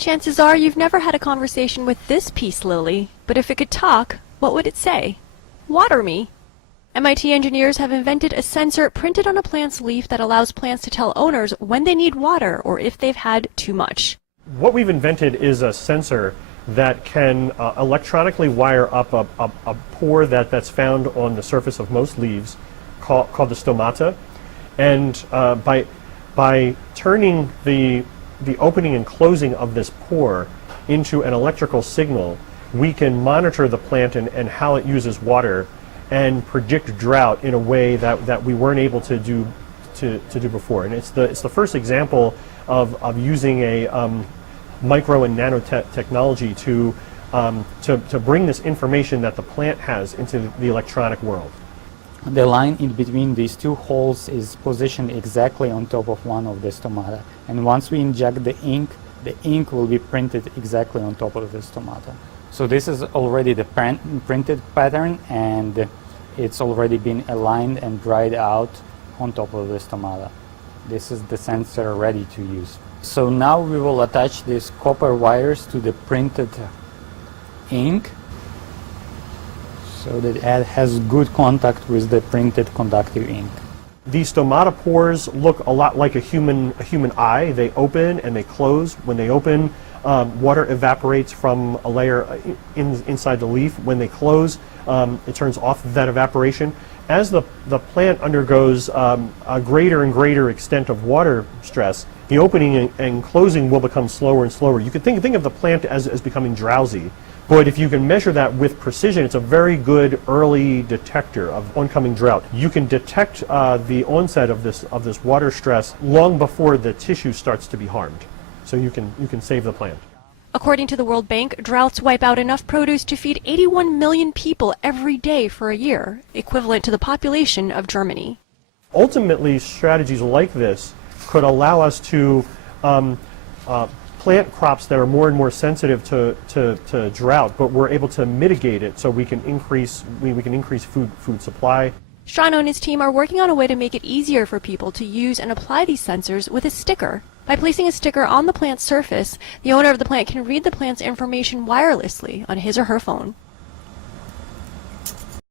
Chances are you've never had a conversation with this peace lily, but if it could talk, what would it say? Water me. MIT engineers have invented a sensor printed on a plant's leaf that allows plants to tell owners when they need water or if they've had too much. What we've invented is a sensor that can electronically wire up a pore that's found on the surface of most leaves called the stomata. And by turning the opening and closing of this pore into an electrical signal, we can monitor the plant and how it uses water and predict drought in a way that we weren't able to do before. And it's the first example of using a micro and nanotechnology to bring this information that the plant has into the electronic world. The line in between these two holes is positioned exactly on top of one of the stomata. And once we inject the ink will be printed exactly on top of the stomata. So this is already the printed pattern, and it's already been aligned and dried out on top of the stomata. This is the sensor ready to use. So now we will attach these copper wires to the printed ink so that it has good contact with the printed conductive ink. These stomata pores look a lot like a human eye. They open and they close. When they open, water evaporates from a layer inside the leaf. When they close, it turns off that evaporation. As the plant undergoes a greater and greater extent of water stress, the opening and closing will become slower and slower. You could think of the plant as becoming drowsy. But if you can measure that with precision, it's a very good early detector of oncoming drought. You can detect the onset of this water stress long before the tissue starts to be harmed. So you can save the plant. According to the World Bank, droughts wipe out enough produce to feed 81 million people every day for a year, equivalent to the population of Germany. Ultimately, strategies like this could allow us to plant crops that are more and more sensitive to drought, but we're able to mitigate it so we can increase food supply. Strano and his team are working on a way to make it easier for people to use and apply these sensors with a sticker. By placing a sticker on the plant's surface, the owner of the plant can read the plant's information wirelessly on his or her phone.